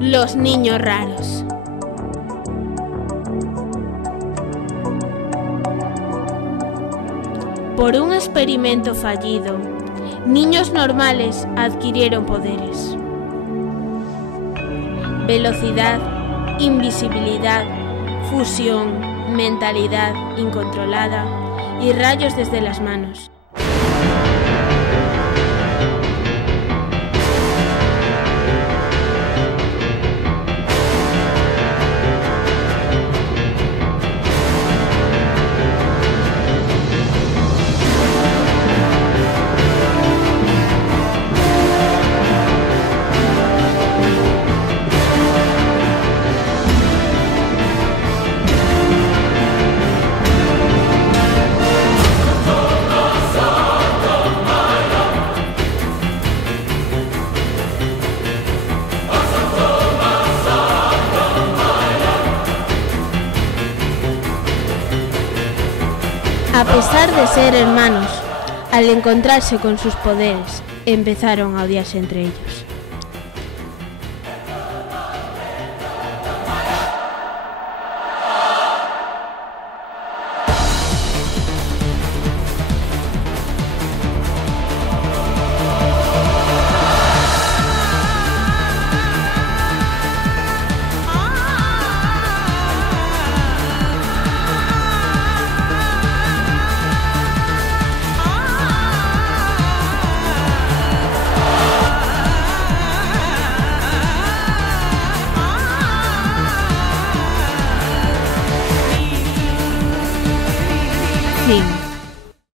Los niños raros. Por un experimento fallido, niños normales adquirieron poderes. Velocidad, invisibilidad, fusión, mentalidad incontrolada y rayos desde las manos. A pesar de ser hermanos, al encontrarse con sus poderes, empezaron a odiarse entre ellos. Fin.